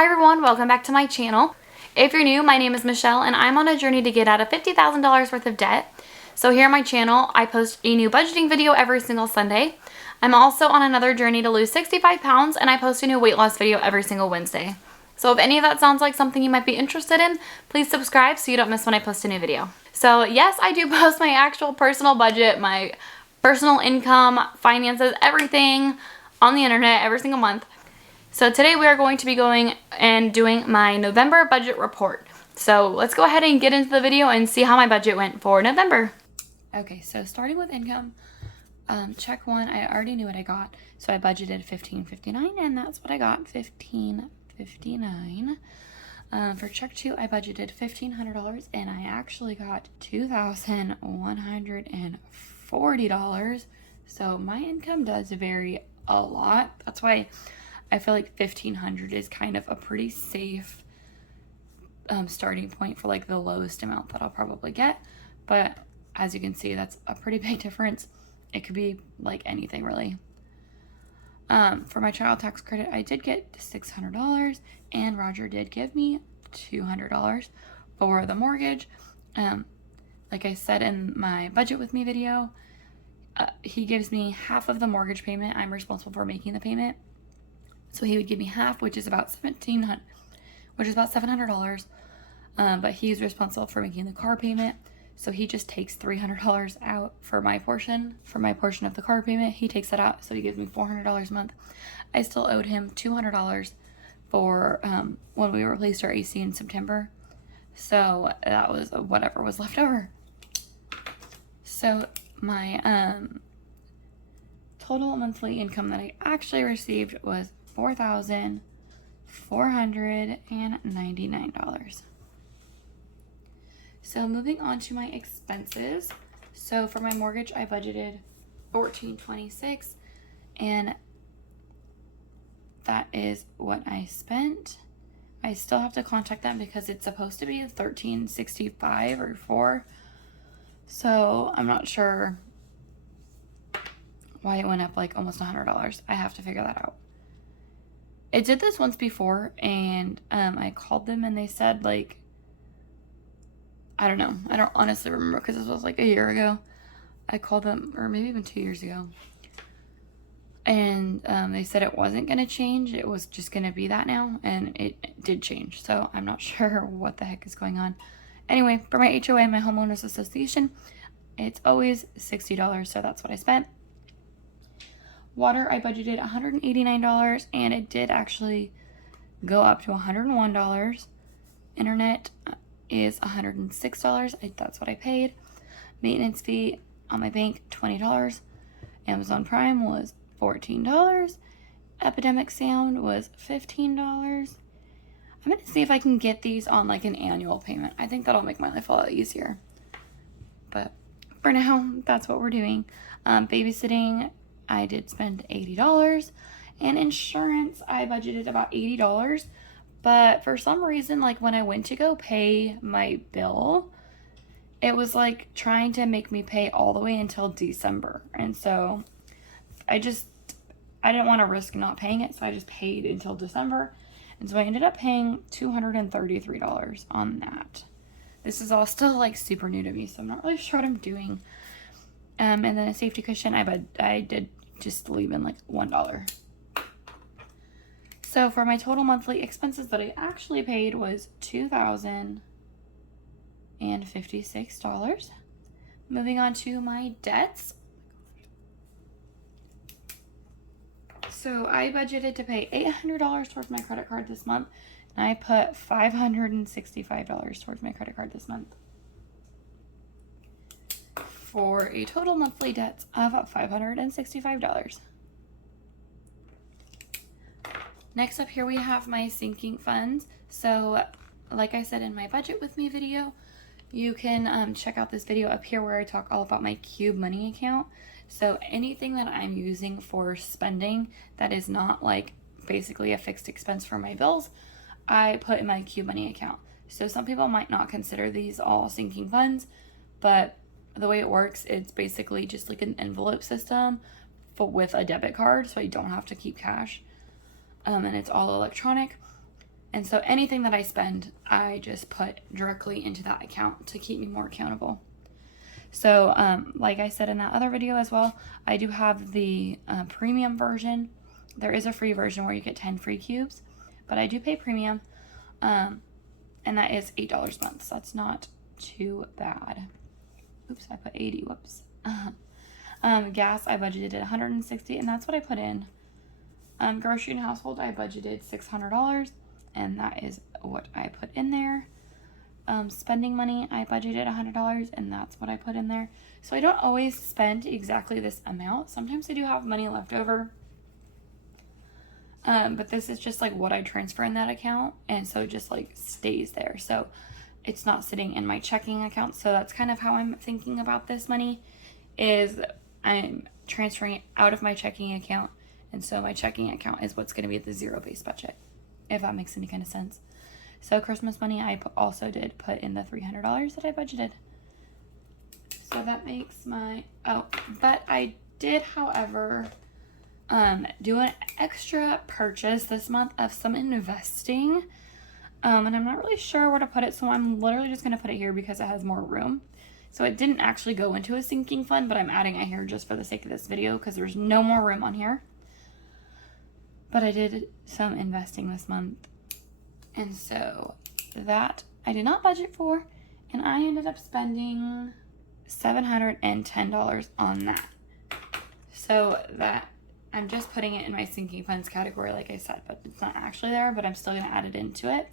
Hi everyone, welcome back to my channel. If you're new, my name is Michelle and I'm on a journey to get out of $50,000 worth of debt. So here on my channel, I post a new budgeting video every single Sunday. I'm also on another journey to lose 65 pounds and I post a new weight loss video every single Wednesday. So if any of that sounds like something you might be interested in, please subscribe so you don't miss when I post a new video. So yes, I do post my actual personal budget, my personal income, finances, everything on the internet every single month. So today we are going to be going and doing my November budget report. So let's go ahead and get into the video and see how my budget went for November. Okay, so starting with income, check one, I already knew what I got. So I budgeted $1,559 and that's what I got, $1,559. For check two, I budgeted $1,500 and I actually got $2,140. So my income does vary a lot. That's why I feel like $1,500 is kind of a pretty safe starting point for like the lowest amount that I'll probably get. But as you can see, that's a pretty big difference. It could be like anything really. For my child tax credit, I did get $600 and Roger did give me $200 for the mortgage. Like I said in my budget with me video, he gives me half of the mortgage payment. I'm responsible for making the payment. So he would give me half, which is about $700, but he's responsible for making the car payment. So he just takes $300 out for my portion. For my portion of the car payment, he takes that out. So he gives me $400 a month. I still owed him $200 for when we replaced our AC in September. So that was whatever was left over. So my total monthly income that I actually received was $4,499. So moving on to my expenses. So for my mortgage, I budgeted $1,426 and that is what I spent. I still have to contact them because it's supposed to be $1,365 or $4. So I'm not sure why it went up like almost $100. I have to figure that out. It did this once before and I called them and they said like, I don't know. I don't honestly remember because this was like a year ago. I called them, or maybe even 2 years ago. And they said it wasn't going to change. It was just going to be that now. And it did change. So I'm not sure what the heck is going on. Anyway, for my HOA, my homeowners association, it's always $60. So that's what I spent. Water, I budgeted $189 and it did actually go up to $101. Internet is $106. That's what I paid. Maintenance fee on my bank, $20. Amazon Prime was $14. Epidemic Sound was $15. I'm going to see if I can get these on like an annual payment. I think that'll make my life a lot easier. But for now, that's what we're doing. Babysitting, I did spend $80. And insurance, I budgeted about $80. But for some reason, like when I went to go pay my bill, it was like trying to make me pay all the way until December. And so I didn't want to risk not paying it. So I just paid until December. And so I ended up paying $233 on that. This is all still like super new to me. So I'm not really sure what I'm doing. And then a safety cushion, I did just leave in like $1. So for my total monthly expenses that I actually paid was $2,056. Moving on to my debts. So I budgeted to pay $800 towards my credit card this month. And I put $565 towards my credit card this month. For a total monthly debt of $565. Next up here we have my sinking funds. So like I said in my budget with me video, you can check out this video up here where I talk all about my Cube Money account. So anything that I'm using for spending that is not like basically a fixed expense for my bills, I put in my Cube Money account. So some people might not consider these all sinking funds, but the way it works, it's basically just like an envelope system with a debit card, so you don't have to keep cash. And it's all electronic. And so anything that I spend, I just put directly into that account to keep me more accountable. So like I said in that other video as well, I do have the premium version. There is a free version where you get 10 free cubes, but I do pay premium, and that is $8 a month. So that's not too bad. Oops, I put 80. Whoops. Gas, I budgeted at $160, and that's what I put in. Grocery and household, I budgeted $600, and that is what I put in there. Spending money, I budgeted $100, and that's what I put in there. So I don't always spend exactly this amount. Sometimes I do have money left over. But this is just like what I transfer in that account, and so it just like stays there. So it's not sitting in my checking account. So that's kind of how I'm thinking about this money, is I'm transferring it out of my checking account. And so my checking account is what's going to be the zero-based budget, if that makes any kind of sense. So Christmas money, I also did put in the $300 that I budgeted. So that makes my, but I did, however, do an extra purchase this month of some investing. And I'm not really sure where to put it, so I'm literally just going to put it here because it has more room. So it didn't actually go into a sinking fund, but I'm adding it here just for the sake of this video because there's no more room on here. But I did some investing this month. And so that I did not budget for, and I ended up spending $710 on that. So that, I'm just putting it in my sinking funds category, like I said, but it's not actually there, but I'm still going to add it into it.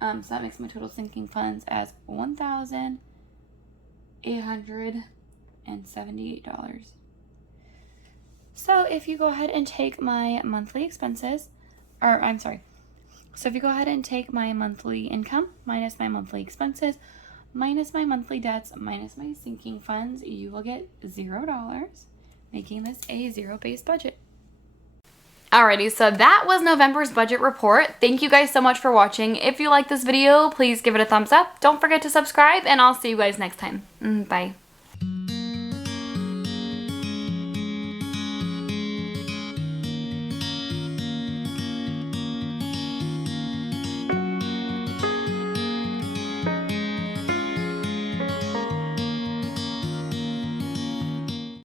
So that makes my total sinking funds as $1,878. So if you go ahead and take my monthly expenses, so if you go ahead and take my monthly income minus my monthly expenses, minus my monthly debts, minus my sinking funds, you will get $0, making this a zero-based budget. Alrighty, so that was November's budget report. Thank you guys so much for watching. If you like this video, please give it a thumbs up. Don't forget to subscribe, and I'll see you guys next time. Bye.